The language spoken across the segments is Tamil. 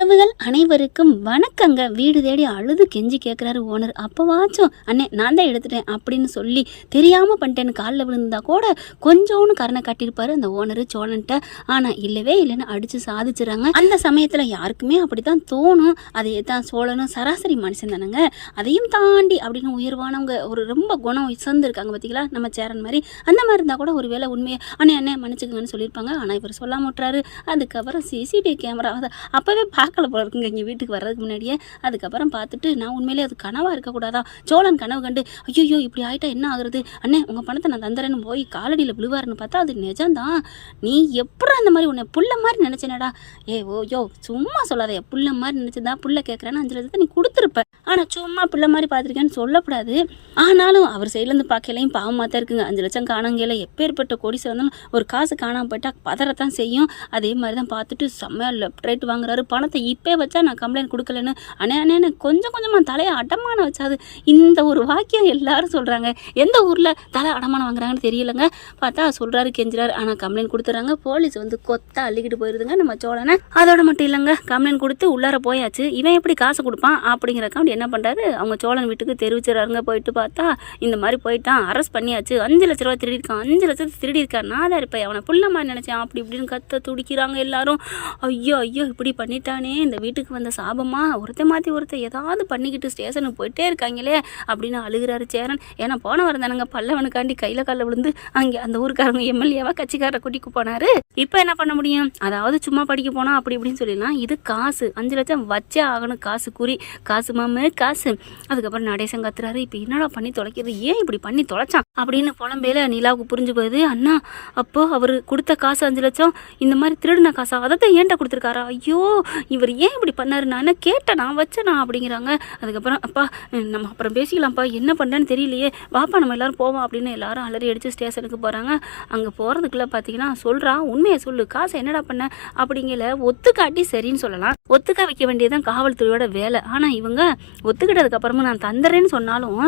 உறவுகள் அனைவருக்கும் வணக்கங்க. வீடு தேடி அழுது கெஞ்சி கேட்குறாரு ஓனர். அப்போவாச்சும் அண்ணே நான் தான் எடுத்துட்டேன் அப்படின்னு சொல்லி தெரியாமல் பண்ணிட்டேன்னு காலில் விழுந்தா கூட கொஞ்சோன்னு கரணை கட்டியிருப்பாரு அந்த ஓனரு சோழன்ட்ட. ஆனால் இல்லவே இல்லைன்னு அடித்து சாதிச்சுறாங்க. அந்த சமயத்தில் யாருக்குமே அப்படி தான் தோணும். அதே தான் சோழனும் சராசரி மனுஷன் தானேங்க. அதையும் தாண்டி அப்படின்னு உயர்வானவங்க ஒரு ரொம்ப குணம் இருக்காங்க பார்த்தீங்களா, நம்ம சேரன் மாதிரி. அந்த மாதிரி இருந்தால் கூட ஒரு வேளை உண்மையை அண்ணே அண்ணே மன்னிச்சுக்கங்கன்னு சொல்லியிருப்பாங்க. ஆனால் இவர் சொல்லாம விட்டுறாரு. அதுக்கப்புறம் சிசிடிவி கேமரா அப்போவே பார்க்கல போல இருக்குங்க இங்கே வீட்டுக்கு வர்றதுக்கு முன்னாடியே. அதுக்கப்புறம் பார்த்துட்டு நான் உண்மையிலே அது கனவாக இருக்கக்கூடாதா, சோழன் கனவு கண்டு ஐயோ இப்படி ஆகிட்டா என்ன ஆகுறது, அண்ணே உங்கள் பணத்தை நான் தந்துறேன்னு போய் காலடியில் விழுவாருன்னு பார்த்தா அது நிஜம்தான். நீ எப்படி அந்த மாதிரி உன்னை புள்ள மாதிரி நினச்சேனடா. யோ சும்மா சொல்லாத, புள்ள மாதிரி நினச்சதா, புள்ள கேட்குறேன்னு 5 லட்சத்தை நீ கொடுத்துருப்ப. ஆனால் சும்மா பிள்ளை மாதிரி பார்த்துருக்கேன்னு சொல்லக்கூடாது. ஆனாலும் அவர் சைட்லேருந்து பார்க்கலையும் பாவமாக தான் இருக்குங்க. 5 லட்சம் காணாங்கல எப்பேற்பட்ட கோடிசை வந்தாலும் ஒரு காசு காணாமல் போயிட்டா பதறத்தான் செய்யும். அதே மாதிரி தான் பார்த்துட்டு செம்மையாக லெஃப்ட் ரைட் வாங்குறாரு. பணத்தை இப்போ வச்சா நான் கம்ப்ளைண்ட் கொடுக்கலன்னு அண்ணே கொஞ்சம் கொஞ்சமாக தலையை அடமானம் வச்சாது. இந்த ஒரு வாக்கியம் எல்லாரும் சொல்கிறாங்க. எந்த ஊரில் தலை அடமானம் வாங்குறாங்கன்னு தெரியலங்க. பார்த்தா சொல்கிறாரு கெஞ்சுறாரு. ஆனால் கம்ப்ளைண்ட் கொடுத்துட்றாங்க. போலீஸ் வந்து கொத்தா அள்ளிக்கிட்டு போயிருதுங்க நம்ம சோழனை. அதோட மட்டும் இல்லைங்க, கம்ப்ளைண்ட் கொடுத்து உள்ளார போயாச்சு. இவன் எப்படி காசு கொடுப்பான் அப்படிங்கிறக்காண்டி என்ன பண்ணுறாரு, அவங்க சோழன் வீட்டுக்கு தெரிவிச்சிடறாருங்க. போயிட்டு பார்த்தா இந்த மாதிரி போயிட்டான், அரெஸ்ட் பண்ணியாச்சு, 5 லட்ச ரூபா திருடிருக்கான், 5 லட்சத்தை திருடிருக்கான், நான் தான் இருப்பேன், அவனை புள்ள மாதிரி நினச்சேன் அப்படி இப்படின்னு கத்த துடிக்கிறாங்க எல்லாரும். ஐயோ இப்படி பண்ணிட்டானே, இந்த வீட்டுக்கு வந்த சாபமா, ஒருத்த மாற்றி ஒருத்தர் ஏதாவது பண்ணிக்கிட்டு ஸ்டேஷனுக்கு போயிட்டே இருக்காங்களே அப்படின்னு அழுகிறாரு சேரன். ஏன்னா போன வர தானங்க பல்லவனுக்காண்டி கையில் காலில் விழுந்து அங்கே அந்த ஊருக்காரங்க எம்எல்ஏவா கட்சிக்காரரை கூட்டிக்கு போனாரு. இப்போ என்ன பண்ண முடியும், அதாவது சும்மா படிக்க போனா அப்படி இப்படின்னு சொல்லிடலாம். இது காசு, 5 லட்சம் வச்சே ஆகணும், காசு குறி, காசு மாமு காசு. அதுக்கப்புறம் நடேசன் கத்துறாரு. இப்போ என்னடா பண்ணி தொலைக்கிறது, ஏன் இப்படி பண்ணி தொலைச்சான் அப்படின்னு புலம்பேல நிலாவுக்கு புரிஞ்சு போகுது. அண்ணா அப்போ அவர் கொடுத்த காசு 5 லட்சம் இந்த மாதிரி திருடின காசா, அதை ஏன்ட்ட கொடுத்துருக்காரா, ஐயோ இவர் ஏன் இப்படி பண்ணாரு, நான் என்ன கேட்டேனா வச்சனா அப்படிங்கிறாங்க. அதுக்கப்புறம் அப்பா நம்ம அப்புறம் பேசிக்கலாம்ப்பா, என்ன பண்ணேன்னு தெரியலையே, வாப்பா நம்ம எல்லாரும் போவோம் அப்படின்னு எல்லாரும் அலறி அடித்து ஸ்டேஷனுக்கு போகிறாங்க. அங்கே போகிறதுக்குள்ள பார்த்தீங்கன்னா சொல்கிறா, உண்மையை சொல்லு, காசை என்னடா பண்ண அப்படிங்கல ஒத்துக்காட்டி சரின்னு சொல்லலாம். ஒத்துக்கா வைக்க வேண்டியதான் காவல்துறையோட வேலை. ஆனால் இவங்க ஒத்துக்கிட்டதுக்கப்புறமா நான் தந்துறேன்னு சொன்னாலும்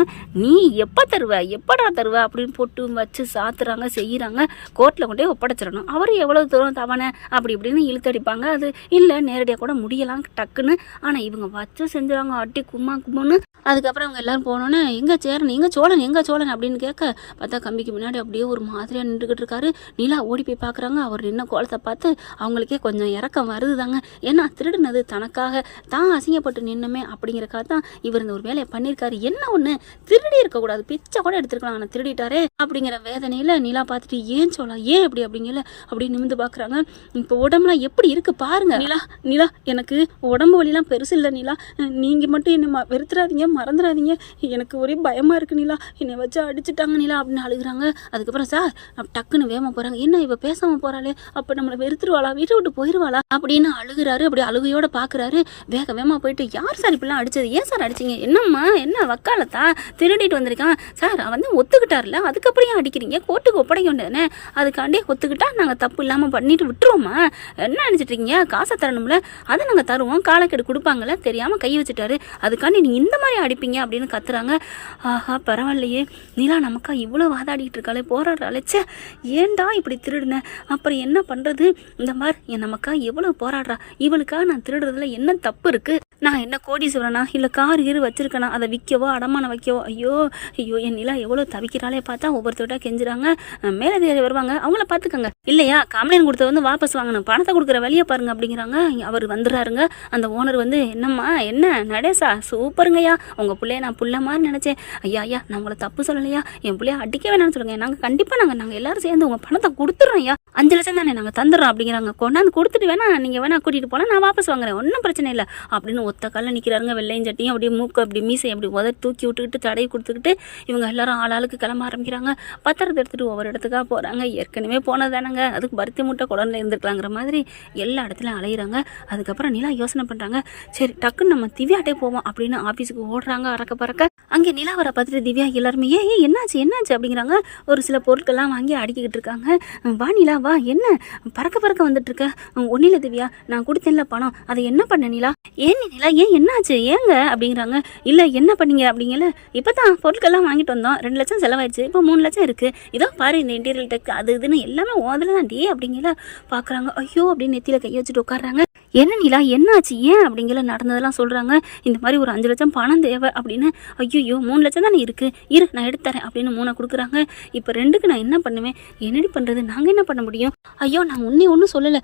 நீ எப்போ தருவ, எப்படா தருவ அப்படின்னு போட்டு வச்சு சாத்துறாங்க, செய்கிறாங்க. கோர்ட்டில் கொண்டே ஒப்படைச்சிடணும். அவர் எவ்வளோ தூரம் தவணை அப்படி இப்படின்னு இழுத்தடிப்பாங்க. அது இல்லை நேரடியாக கூட முடியலாம் டக்குன்னு. ஆனால் இவங்க வச்சு செஞ்சுறாங்க அட்டி கும்மான்னு. அதுக்கப்புறம் அவங்க எல்லாரும் போனோன்னே எங்கே சேரன், எங்கே சோழன் அப்படின்னு கேட்க பார்த்தா கம்பிக்கு முன்னாடி அப்படியே ஒரு மாதிரியாக நின்றுக்கிட்டு இருக்காரு. நிலா ஓடி போய் பார்க்குறாங்க. அவர் நின்ன கோலத்தை பார்த்து அவங்களுக்கே கொஞ்சம் இறக்கம் வருதுதாங்க. ஏன்னா திருடுனது தனக்காக தான் அசிங்கப்பட்டு நின்னுமே அப்படிங்கிறக்காக தான் இவர் இந்த ஒரு வேலையை பண்ணியிருக்காரு. என்ன ஒன்று திருடி இருக்கக்கூடாது, பிச்சை கூட எடுத்துருக்கலாம், ஆனால் திருடிட்டாரே அப்படிங்கிற வேதனையில் நிலா பார்த்துட்டு ஏன் சொல்லலாம், ஏன் அப்படி அப்படிங்கல அப்படி நிமிந்து பார்க்குறாங்க. இப்போ உடம்புலாம் எப்படி இருக்குது பாருங்க. நிலா எனக்கு உடம்பு வலிலாம் பெருசு இல்லை நிலா, நீங்கள் மட்டும் என்னை வெறுத்துறாதீங்க, மறந்துடாதீங்க, எனக்கு ஒரே பயமாக இருக்குது நிலா, என்னை வச்சு அடிச்சுட்டாங்க நிலா அப்படின்னு அழுகுறாங்க. அதுக்கப்புறம் சார் டக்குன்னு வேகமாக போகிறாங்க. என்ன இவ பேசாமல் போகிறாளே, அப்போ நம்மளை வெறுத்துருவாளா, வீட்டை விட்டு போயிடுவாளா அப்படின்னு அழுகுறாரு. அப்படி அழுகையோட பார்க்குறாரு. வேகமாக போயிட்டு யார் சார் இப்படிலாம் அடிச்சது, ஏன் சார் அடிச்சிங்க, என்னம்மா என்ன வக்காலத்தா திருடிட்டு வந்திருக்கான் சார், அவன் வந்து ஒத்துக்கிட்டார்ல, அதுக்கப்புறம் ஏன் அடிக்கிறீங்க, கோர்ட்டுக்கு ஒப்படைக்க வேண்டியதானே, அதுக்காண்டே ஒத்துக்கிட்டா நாங்கள் தப்பு இல்லாமல் பண்ணிட்டு விட்டுருவோமா, என்ன நினச்சிட்ருக்கீங்க, காசை தரணும்ல, அதை நாங்கள் தருவோம், காலக்கெடு கொடுப்பாங்கல்ல, தெரியாமல் கை வச்சுட்டாரு, அதுக்காண்டி நீங்கள் இந்த மாதிரி அடிப்பீங்க அப்படின்னு கத்துறாங்க. ஆஹா பரவாயில்லையே, நிலா நமக்கா இவ்வளோ வாதாடிட்டு இருக்காளே, போராடுறாளேச்சே, ஏன்டா இப்படி திருடுன, அப்புறம் என்ன பண்ணுறது, இந்த மாதிரி நமக்கா எவ்வளோ போராடுறா, இவளுக்காக நான் திருடுறதுல என்ன தப்பு இருக்குது, நான் என்ன கோடீஸ்வரனா இல்லை கார் வச்சிருக்கேனா, அதை விற்கவோ அடமான வைக்கவோ, ஐயோ என் நிலா எவ்வளோ தவிக்கிறாளே. பார்த்தா ஒவ்வொருத்தோட கெஞ்சுறாங்க. மேலதிகாரி வருவாங்க, அவங்கள பார்த்துக்கங்க, இல்லையா கம்ப்ளைண்ட் கொடுத்த வந்து வாபஸ் வாங்கணும், பணத்தை கொடுக்குற வழியை பாருங்க அப்படிங்கிறாங்க. அவர் வந்துடுறாருங்க. அந்த ஓனர் வந்து என்னம்மா என்ன நடேசா சூப்பருங்கய்யா, உங்கள் பிள்ளைய நான் புள்ள மாதிரி நினச்சேன், ஐயா நான் உங்களை தப்பு சொல்லலையா, என் பிள்ளைய அடிக்க வேணாம்னு சொல்லுங்க, நாங்கள் கண்டிப்பாக நாங்கள் எல்லாரும் சேர்ந்து உங்கள் பணத்தை கொடுத்துட்றோம் ஐயா, 5 லட்சம் தானே நாங்கள் தந்துடுறோம் அப்படிங்கிறாங்க. கொண்டாந்து கொடுத்துட்டு வேணா நீங்கள் வேணா கூட்டிகிட்டு போனால் நான் வாபஸ் வாங்குறேன், ஒன்றும் பிரச்சனை இல்லை அப்படின்னு ஒத்த காலில் நிற்கிறாருங்க. வெள்ளையும் சட்டியும் அப்படியே மூக்கு அப்படி மீசை அப்படி தூக்கி விட்டுக்கிட்டு தடவி கொடுத்துக்கிட்டு இவங்க எல்லாரும் ஆளாளுக்கு கிளம்ப ஆரம்பிக்கிறாங்க. பத்திரத்தை எடுத்துகிட்டு ஒவ்வொரு இடத்துக்காக போகிறாங்க. ஏற்கனவே போனதானங்க, அதுக்கு பருத்தி மூட்டை குடலில் இருந்துருக்கலாங்கிற மாதிரி எல்லா இடத்துலையும் அலையிறாங்க. அதுக்கப்புறம் நிலா யோசனை பண்ணுறாங்க, சரி டக்குன்னு நம்ம திவ்யாட்டே போவோம் அப்படின்னு ஆஃபீஸுக்கு ஓடுறாங்க அறக்க பறக்க. அங்கே நிலாவரை பார்த்துட்டு திவ்யா எல்லாருமே என்னாச்சு அப்படிங்கிறாங்க. ஒரு சில பொருட்கள்லாம் வாங்கி அடிக்கிட்டு இருக்காங்க. வா நிலா வா, என்ன பறக்க வந்துட்டு இருக்க, ஒன்னில திவ்யா நான் கொடுத்தேன்ல பணம், அதை என்ன பண்ண நிலா, ஏன் நிலா நிலா ஏன் என்னாச்சு ஏங்க அப்படிங்கிறாங்க. இல்லை என்ன பண்ணீங்க அப்படிங்கல, இப்போ தான் பொருட்கள்லாம் வாங்கிட்டு வந்தோம், 2 லட்சம் செலவாயிடுச்சு, இப்போ 3 லட்சம் இருக்குது, இதோ பாரு இந்த இன்டீரியல் டெக் அது இதுன்னு எல்லாமே ஓதில் தான் டி அப்படிங்கல பார்க்குறாங்க. ஐயோ அப்படின்னு நெத்தியில் கையை வச்சுட்டு உட்காடுறாங்க. என்ன நிலா என்னாச்சு ஏன் அப்படிங்கிற நடந்ததெல்லாம் சொல்கிறாங்க. இந்த மாதிரி ஒரு 5 லட்சம் பணம் தேவை அப்படின்னு. ஐயோ 3 லட்சம் தானே இருக்குது, இரு நான் எடுத்துறேன் அப்படின்னு 3 கொடுக்குறாங்க. இப்போ 2க்கு நான் என்ன பண்ணுவேன், என்னடி பண்ணுறது, நாங்கள் என்ன பண்ண முடியும், ஐயோ நான் ஒன்றும் சொல்லலை,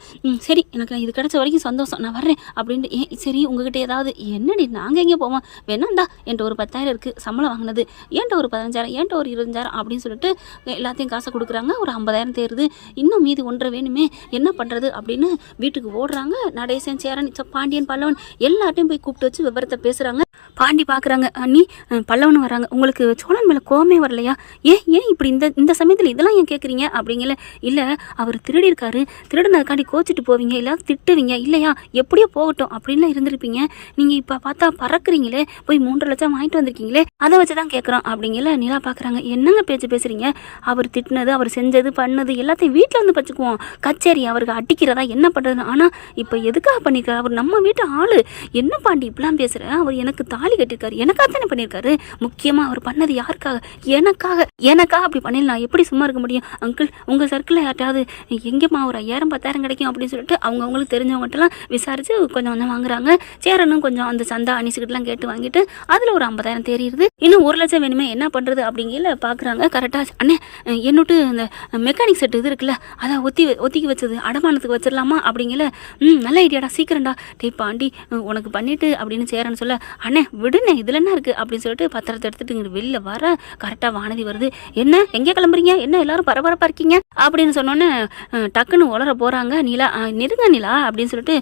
சரி எனக்கு இது கிடச்ச வரைக்கும் சந்தோஷம், நான் வர்றேன் அப்படின்ட்டு. சரி உங்ககிட்ட ஏதாவது, என்னடி நாங்கள் எங்கே போவோம், வேணாண்டா என்கிட்ட ஒரு 10,000 இருக்குது சம்பளம் வாங்கினது, ஏன்ட்ட ஒரு 15,000, ஏன்ட்ட ஒரு 20,000 அப்படின்னு சொல்லிட்டு எல்லாத்தையும் காசை கொடுக்குறாங்க. ஒரு 50,000 தேருது, இன்னும் மீதி 1.5 வேணுமே, என்ன பண்ணுறது அப்படின்னு வீட்டுக்கு ஓடுறாங்க. நடேசன், சேரன், பாண்டியன், பல்லவன் எல்லாத்தையும் போய் கூப்பிட்டு வச்சு விவரத்தை பேசுகிறாங்க. பாண்டி பார்க்குறாங்க, அண்ணி பல்லவன் வராங்க, உங்களுக்கு சோழன் மேலே கோவமே வரலையா, ஏன் இப்படி இந்த சமயத்தில் இதெல்லாம் ஏன் கேட்குறீங்க அப்படிங்கல. இல்லை அவர் திருடி இருக்காரு, திருடினதுக்காண்டி கோச்சிட்டு போவீங்க, இல்லை திட்டுவீங்க, இல்லையா எப்படியோ போகட்டும் அப்படின்லாம் இருந்திருப்பீங்க, நீங்கள் இப்போ பார்த்தா பறக்குறீங்களே, போய் 3 லட்சம் வாங்கிட்டு வந்திருக்கீங்களே, அதை வச்சு தான் கேட்குறோம் அப்படிங்கல. நிலா பார்க்குறாங்க, என்னங்க பேசுகிறீங்க, அவர் திட்டினது அவர் செஞ்சது பண்ணது எல்லாத்தையும் வீட்டில் வந்து பச்சுக்குவோம், கச்சேரி அவருக்கு அடிக்கிறதா என்ன பண்ணுறதுன்னு. ஆனால் இப்போ எதுக்காக பண்ணியிருக்காரு, அவர் நம்ம வீட்டு ஆள், என்ன பாண்டி இப்படிலாம் பேசுகிறேன், அவர் எனக்கு தாலி கட்டியிருக்காரு, எனக்காக தானே பண்ணியிருக்காரு, முக்கியமாக அவர் பண்ணது யாருக்காக, எனக்காக அப்படி பண்ணல, நான் எப்படி சும்மா இருக்க முடியும், அங்கிள் உங்கள் சர்க்கிளில் யார்ட்டாவது எங்கேம்மா ஒரு 5,000 10,000 கிடைக்கும் அப்படின்னு சொல்லிட்டு அவங்களுக்கு தெரிஞ்சவங்ககிட்டலாம் விசாரித்து கொஞ்சம் வாங்குறாங்க. சேரனும் கொஞ்சம் அந்த சந்தா அணிசுக்கிட்டலாம் கேட்டு வாங்கிட்டு அதில் ஒரு 50,000 தேறிடுது. இன்னும் 1 லட்சம் வேணுமே, என்ன பண்ணுறது அப்படிங்கிற பார்க்குறாங்க. கரெக்டாக அண்ணே என்னோட்டு இந்த மெக்கானிக் செட் இது இருக்குல்ல, அதை ஒத்திக்கி வச்சது அடமானத்துக்கு வச்சிடலாமா அப்படிங்கல. நல்ல ஐடியாடா, சீக்கிரம்டா, டே பாண்டி உனக்கு பண்ணிட்டு அப்படின்னு சேரன்னு சொல்ல, அண்ணே விடுண்ணே இதில் என்ன இருக்குது அப்படின்னு சொல்லிட்டு பத்திரத்தை எடுத்துட்டு இங்கே வெளில வர கரெக்டாக வானதி வருது. என்ன எங்கே கிளம்புறீங்க, என்ன எல்லாரும் பரபரப்பாக இருக்கீங்க அப்படின்னு சொன்னோன்னே டக்குன்னு உளர போகிறாங்க. நிலா நெருங்க நிலா அப்படின்னு சொல்லிட்டு,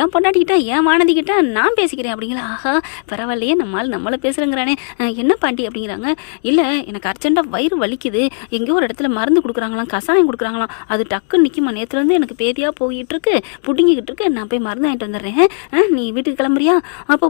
ஏன் பொண்டாட்டிக்கிட்ட ஏன் வானதிக்கிட்ட நான் பேசிக்கிறேன் அப்படிங்கிற. ஆஹா பரவாயில்லையே நம்மளை பேசுகிறேங்கிறானே, என்ன பாண்டி அப்படிங்கிறாங்க. இல்லை எனக்கு அர்ஜென்ட்டாக வயிறு வலிக்குது, எங்கேயோ ஒரு இடத்துல மருந்து கொடுக்குறாங்களாம், கசாயம் கொடுக்குறாங்களாம், அது டக்குன்னு நிற்குமா, நேற்றுலேருந்து எனக்கு பேதியாக போயிட்டு இருக்கு, புடுங்கிக்கிட்டு இருக்கு, நான் போய் மருந்து வாங்கிட்டு வந்துடுறேன், நீ வீட்டுக்கு கிளம்புறியா, அப்போ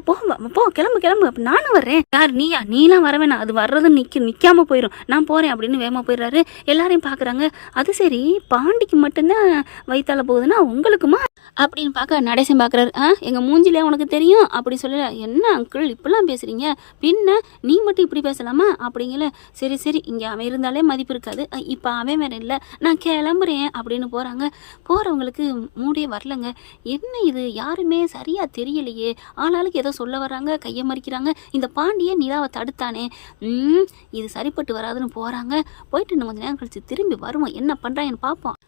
போ கிளம்பு அப்போ நானும் வர்றேன். யார் நீலாம் வர வேணாம், அது வர்றது நிற்காம போயிடும், நான் போகிறேன் அப்படின்னு வேகமாக போயிடுறாரு. எல்லாரையும் பார்க்குறாங்க. அது சரி பாண்டிக்கு மட்டும்தான் வயிற்றால போகுதுன்னா உங்களுக்குமா அப்படின்னு பார்க்க நடேசன் பார்க்குறாரு. எங்கள் மூஞ்சிலே உனக்கு தெரியும் அப்படி சொல்லல. என்ன அங்கிள் இப்படிலாம் பேசுகிறீங்க, பின்ன நீ மட்டும் இப்படி பேசலாமா அப்படிங்கல. சரி இங்கே அவன் இருந்தாலே மதிப்பு இருக்காது, இப்போ அவன் வேற இல்லை, நான் கிளம்புறேன் அப்படின்னு போகிறாங்க. போகிறவங்களுக்கு மூடியே வரலங்க. என்ன இது யாருமே சரியாக தெரியலையே, ஆளாளுக்கு ஏதோ சொல்ல வர்றாங்க, கையை மறிக்கிறாங்க. இந்த பாண்டியே நிலாவை தடுத்தானே, இது சரிப்பட்டு வராதுன்னு போகிறாங்க. போயிட்டு இன்னும் கொஞ்சம் நேரம் கழிச்சு திரும்பி வருவோம், என்ன பண்ணுறாங்கன்னு பார்ப்போம்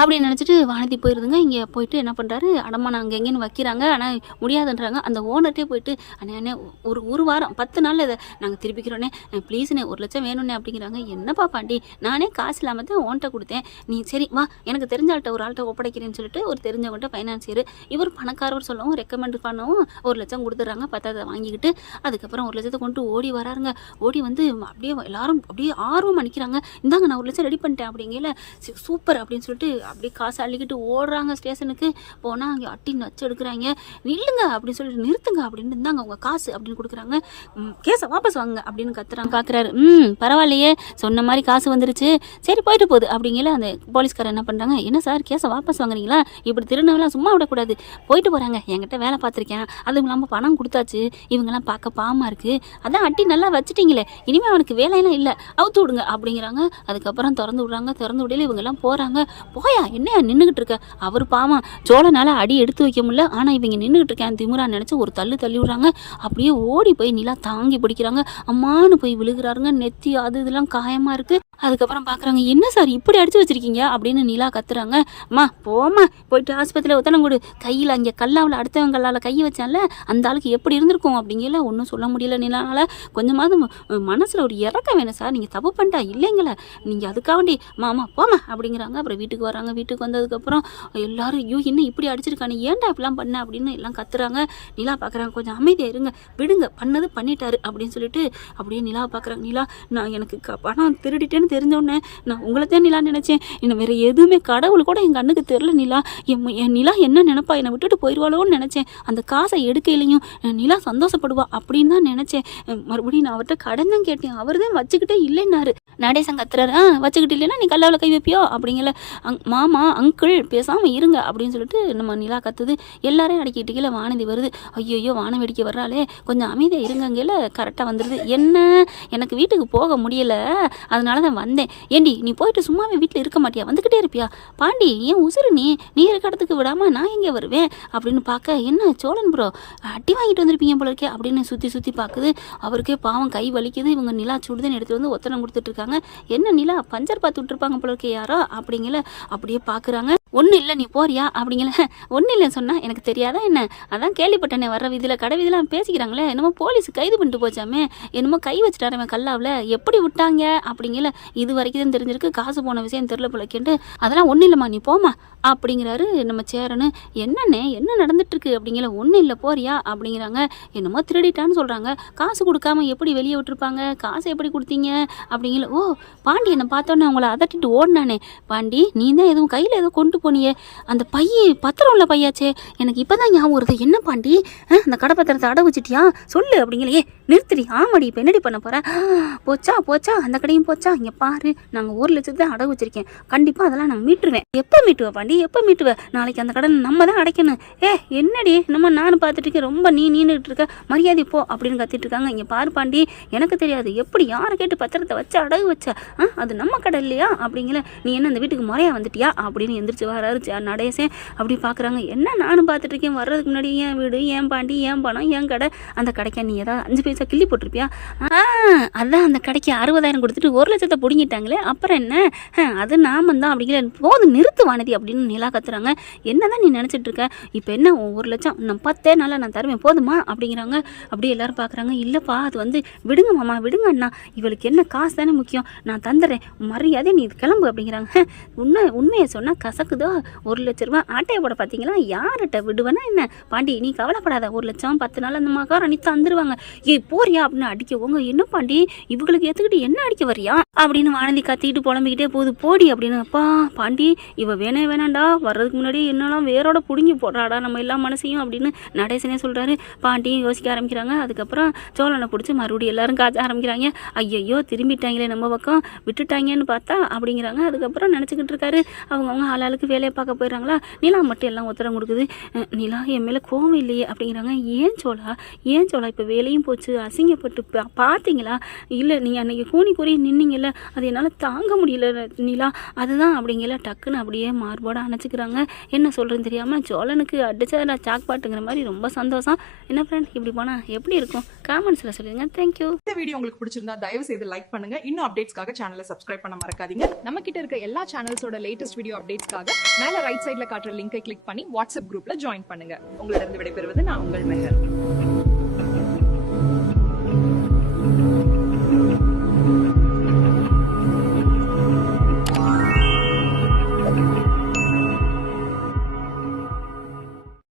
அப்படின்னு நினச்சிட்டு வானதி போயிருதுங்க. இங்கே போயிட்டு என்ன பண்ணுறாரு, அடமானம் அங்கே எங்கேன்னு வைக்கிறாங்க, ஆனால் முடியாதுன்றாங்க. அந்த ஓனர்கிட்டே போயிட்டு அண்ணே ஒரு வாரம் 10 நாளில் இதை நாங்கள் திருப்பிக்கிறோன்னே, ப்ளீஸ்ண்ணே 1 லட்சம் வேணும்னே அப்படிங்கிறாங்க. என்னப்பா பாண்டி, நானே காசு இல்லாமல் தான் ஓன்ட்ட கொடுத்தேன், நீ சரி வா எனக்கு தெரிஞ்ச ஒரு ஆள்கிட்ட ஒப்படைக்கிறேன்னு சொல்லிட்டு ஒரு தெரிஞ்சவங்கள்ட்ட ஃபைனான்சியர் இவர் பணக்காரவர் சொல்லவும் ரெக்கமெண்ட் பண்ணவும் 1 லட்சம் கொடுத்துட்றாங்க. 10 வாங்கிக்கிட்டு அதுக்கப்புறம் 1 லட்சத்தை கொண்டு ஓடி வராருங்க. ஓடி வந்து அப்படியே எல்லாரும் அப்படியே ஆர்வம் அணிக்கிறாங்க. இந்தாங்க நான் 1 லட்சம் ரெடி பண்ணிட்டேன் அப்படிங்கல. சூப்பர் அப்படின்னு சொல்லிட்டு அப்படியே காசு அள்ளிக்கிட்டு ஓடுறாங்க ஸ்டேஷனுக்கு. போனால் அங்கே அட்டி நச்சு எடுக்கிறாங்க. நில்லுங்க அப்படின்னு சொல்லிட்டு, நிறுத்துங்க அப்படின்னு, இருந்தாங்க அவங்க காசு அப்படின்னு கொடுக்குறாங்க. கேஸை வாபஸ் வாங்க அப்படின்னு காக்குறாரு. பரவாயில்லையே சொன்ன மாதிரி காசு வந்துருச்சு, சரி போயிட்டு போகுது அப்படிங்கல. அந்த போலீஸ்காரர் என்ன பண்ணுறாங்க, என்ன சார் கேஸை வாபஸ் வாங்குறீங்களா, இப்படி திருநவெல்லாம் சும்மா விடக்கூடாது, போயிட்டு போகிறாங்க, என்கிட்ட வேலை பார்த்துருக்கேன், அதுவும் இல்லாமல் பணம் கொடுத்தாச்சு, இவங்கெல்லாம் பார்க்க பாவமாக இருக்குது, அதான் அட்டி நல்லா வச்சுட்டிங்களே, இனிமேல் அவனுக்கு வேலையெல்லாம் இல்லை, அவுத்து விடுங்க அப்படிங்கிறாங்க. அதுக்கப்புறம் திறந்து விடுறாங்க. திறந்து விடையில இவங்கெல்லாம் போகிறாங்க. போயா என்ன நின்றுக்கிட்டு இருக்க, அவர் பாவம் சோழனால அடி எடுத்து வைக்க முடியல, ஆனால் இவங்க நின்றுக்கிட்டு இருக்கேன் திமுறா நினச்சி ஒரு தள்ளி விடுறாங்க. அப்படியே ஓடி போய் நிலா தாங்கி பிடிக்கிறாங்க. அம்மானு போய் விழுகிறாருங்க. நெத்தி அது இதெல்லாம் காயமாக இருக்குது. அதுக்கப்புறம் பார்க்குறாங்க, என்ன சார் இப்படி அடித்து வச்சிருக்கீங்க அப்படின்னு நிலா கத்துறாங்க. அம்மா போமா போயிட்டு ஆஸ்பத்திரியில் ஒத்தனம் கொடு, கையில் அங்கே கல்லாவில் அடுத்தவங்க கல்லால் கையை வச்சால அந்த ஆளுக்கு எப்படி இருந்திருக்கும் அப்படிங்கல. ஒன்றும் சொல்ல முடியல நிலானால. கொஞ்சமாவது மனசில் ஒரு இறக்கம் வேணும் சார், நீங்கள் தப்பு பண்ணிட்டா இல்லைங்களே, நீங்கள் அதுக்காண்டி மாமா போமா அப்படிங்கிறாங்க. அப்புறம் வீட்டுக்கு வராங்க. வீட்டுக்கு வந்ததுக்கப்புறம் எல்லாரும் ஐயோ என்ன இப்படி அடிச்சிருக்கானு, ஏன்டா இப்படிலாம் பண்ண அப்படின்னு எல்லாம் கத்துறாங்க. நிலா பார்க்குறாங்க, கொஞ்சம் அமைதியாக இருங்க, விடுங்க, பண்ணது பண்ணிட்டாரு அப்படின்னு சொல்லிட்டு அப்படியே நிலா பார்க்குறாங்க. நிலா நான் எனக்கு பணம் திருடிட்டேன்னு தெரிஞ்சோடனே நான் உங்களை தான் நிலா நினச்சேன், இன்னும் வேறு எதுவுமே கடவுள் கூட எங்கள் கண்ணுக்கு தெரில நிலா, என் நிலா என்ன நினைப்பா, என்னை விட்டுட்டு போயிடுவாளோன்னு நினச்சேன், அந்த காசை எடுக்கையிலையும் நிலா சந்தோஷப்படுவா அப்படின்னு தான் நினச்சேன், மறுபடியும் நான் அவர்கிட்ட கடன் தான் கேட்டேன், அவர் தான் வச்சுக்கிட்டே இல்லைன்னாரு. நடேசன் கத்துறாரு. வச்சுக்கிட்டு இல்லைன்னா நீ கல்லாவில் கை வைப்பியோ அப்படிங்கல. மாமா அங்கிள் பேசாமல் இருங்க அப்படின்னு சொல்லிட்டு நம்ம நிலா கத்துது. எல்லாரையும் அடக்கிட்டு கீழே வானதி வருது. ஐயோ வான வேடிக்கை வர்றாளே, கொஞ்சம் அமைதியாக இருங்கங்கல கரெக்டாக வந்துடுது. என்ன எனக்கு வீட்டுக்கு போக முடியலை, அதனால தான் வந்தேன். ஏண்டி நீ போயிட்டு சும்மாவே வீட்டில் இருக்க மாட்டியா, வந்துக்கிட்டே இருப்பியா? பாண்டி ஏன் உசுறு நீ இருக்க இடத்துக்கு விடாமல் நான் எங்கே வருவேன் அப்படின்னு பார்க்க, என்ன சோழன் ப்ரோ அடி வாங்கிட்டு வந்திருப்பீங்க போல இருக்கே அப்படின்னு சுற்றி பார்க்குது. அவருக்கே பாவம் கை வலிக்குது. இவங்க நிலா சுடுதன் எடுத்துகிட்டு வந்து ஒத்தனம் கொடுத்துட்டு இருக்காங்க. என்ன நிலா பஞ்சர் பார்த்து விட்டுருப்பாங்க போல இருக்கே யாரோ அப்படிங்கல அப்படியே பார்க்குறாங்க. ஒன்றும் இல்லை நீ போறியா அப்படிங்கல. ஒன்றும் இல்லைன்னு சொன்னால் எனக்கு தெரியாதா என்ன, அதான் கேள்விப்பட்டேனே வர்ற விதியில் கடை விதிலாம் பேசிக்கிறாங்களே, என்னமோ போலீஸ் கைது பண்ணிட்டு போச்சாமே, என்னமோ கை வச்சுட்டாரே கல்லாவில், எப்படி விட்டாங்க அப்படிங்கல. இது வரைக்கும் தான் தெரிஞ்சிருக்கு, காசு போன விஷயம் தெரில போலக்கேன்ட்டு. அதெல்லாம் ஒன்றும் இல்லைம்மா நீ போமா அப்படிங்கிறாரு நம்ம சேரனு. என்னண்ணே என்ன நடந்துட்டுருக்கு அப்படிங்கல. ஒன்றும் இல்லை போறியா அப்படிங்கிறாங்க. என்னமோ திருடிட்டான்னு சொல்கிறாங்க, காசு கொடுக்காம எப்படி வெளியே விட்டுருப்பாங்க, காசு எப்படி கொடுத்தீங்க அப்படிங்கல. ஓ பாண்டி என்னை பார்த்தோன்னே அவங்கள அதட்டிட்டு ஓடினானே, பாண்டி நீ தான் எதுவும் கையில் எதுவும் கொண்டு போனியே, அந்த பைய பத்திரம் உள்ள பையாச்சே, எனக்கு இப்போ தான் ஞாபகம் வருது. என்ன பாண்டி அந்த கடை பத்திரத்தை அடை வச்சிட்டியா சொல்லு அப்படிங்களே. நிறுத்துடி. ஆமாடி இப்போ என்னடி பண்ண போகிற? போச்சா அந்த கடையும் போச்சா? இங்கே பாரு நாங்கள் 1 லட்சத்தை அடை வச்சிருக்கேன், கண்டிப்பாக அதெல்லாம் நான் மீட்டுருவேன். எப்போ மீட்டுவேன் பாண்டி, எப்போ மீட்டுவேன்? நாளைக்கு அந்த கடன் நம்ம தான் அடைக்கணும். என்னடி நம்ம நானும் பார்த்துட்டு இருக்கேன், ரொம்ப நீன்னுட்டு இருக்க, மரியாதை போ அப்படின்னு கத்திட்டு இருக்காங்க. இங்கே பாரு பாண்டி எனக்கு தெரியாது எப்படி யாரை கேட்டு பத்திரத்தை வச்சு அடகு வச்ச, அது நம்ம கடை இல்லையா அப்படிங்கல. நீ என்ன அந்த வீட்டுக்கு முறையா வந்துட்டியா அப்படின்னு எந்திரிச்சு வராரு நடேசன். அப்படி பார்க்குறாங்க. என்ன நானும் பார்த்துட்டு இருக்கேன், வர்றதுக்கு முன்னாடி என் வீடு என் பாண்டி என் பணம் என் கடை, அந்த கடைக்கா நீ ஏதாவது 5 பைசா கிள்ளி போட்டிருப்பியா? அதான் அந்த கடைக்கு 60,000 கொடுத்துட்டு 1 லட்சத்தை பிடிங்கிட்டாங்களே, அப்புறம் என்ன அது நாம தான் அப்படிங்கிற. போது நிறுத்து வானதி அப்படின்னு நிலா கத்துறாங்க. என்னதான் நீ நினச்சிட்டு இருக்க, இப்போ என்ன 1 லட்சம் நான் 10 நாளில் நான் தருவேன் போதுமா அப்படிங்கிறாங்க. அப்படியே எல்லாரும் பார்க்குறாங்க. இல்லைப்பா அது வந்து விடுங்க மாமா விடுங்க அண்ணா, இவளுக்கு என்ன காசு தானே முக்கியம், நான் தந்துடுறேன் மரியாதை நீ கிளம்பு அப்படிங்கிறாங்க. உண்மையை சொன்னால் கசக்குதோ. 1 லட்ச ரூபா ஆட்டையை போட பார்த்தீங்களா, யார்கிட்ட விடுவேன்னா என்ன பாண்டி நீ கவலைப்படாத, 1 லட்சம் 10 நாள் அந்த மகாராணி தந்துருவாங்க. போறியா அப்படின்னு அடிக்கவோங்க. என்ன பாண்டி இவங்களுக்கு ஏற்றுக்கிட்டு என்ன அடிக்க வரியா அப்படின்னு வானதி கத்திக்கிட்டு புலம்பிக்கிட்டே போகுது. போடி அப்படின்னு. அப்பா பாண்டி இவ வேணாண்டா, வர்றதுக்கு முன்னாடி என்னெல்லாம் வேரோட பிடுங்கி போடுறாடா நம்ம எல்லா மனசையும் அப்படின்னு நடேசனே சொல்கிறாரு. பாண்டியும் யோசிக்க ஆரம்பிக்கிறாங்க. அதுக்கப்புறம் சோழனை பிடிச்சி மறுபடியும் எல்லாரும் காய்ச்ச ஆரம்பிக்கிறாங்க. ஐயோ திரும்பிட்டாங்களே நம்ம பக்கம், விட்டுட்டாங்கன்னு பார்த்தா அப்படிங்கிறாங்க. அதுக்கப்புறம் நினச்சிக்கிட்டு இருக்காரு. அவங்கவுங்க ஆளாளுக்கு வேலையை பார்க்க போயிடுறாங்களா. நிலா மட்டும் எல்லாம் உத்தரம் கொடுக்குது. நிலா என் மேலே கோவம் இல்லையே அப்படிங்கிறாங்க. ஏன் சோழா இப்போ வேலையும் போச்சு, அசிங்கப்பட்டு பார்த்தீங்களா? இல்லை நீங்கள் அன்றைக்கி கூறி நின்னீங்கல்ல, அது என்னால் தாங்க முடியல நிலா, அதுதான் அப்படிங்கல. டக்குன்னு அப்படியே மார்போட அணைச்சிக்கிறாங்க. என்ன சொல்கிறேன்னு தெரியாமல் சோழனுக்கு அடிச்சா சாக்பாட்டுங்கிற மாதிரி ரொம்ப சந்தோஷம். என்ன ஃப்ரெண்ட் இப்படி போனால் எப்படி இருக்கும் காமெண்ட்ஸில் சொல்லுங்கள். தேங்க்யூ. இந்த வீடியோ உங்களுக்கு பிடிச்சிருந்தா தயவு செய்து லைக் பண்ணுங்க. இன்னும் அப்டேட்ஸ்க்காக சேனலை சப்ஸ்கிரைப் பண்ண மறக்காதீங்க. நம்ம கிட்ட இருக்க எல்லா சேனல்ஸோட லேட்டஸ்ட் வீடியோ அப்டேட்ஸ்க்காக மேல ரைட் சைட்ல காட்டுற லிங்கை கிளிக் பண்ணி வாட்ஸ்அப் குரூப்ல ஜாயின் பண்ணுங்க. உங்களிடம் விடைபெறுவது நான் உங்கள் மெஹர்.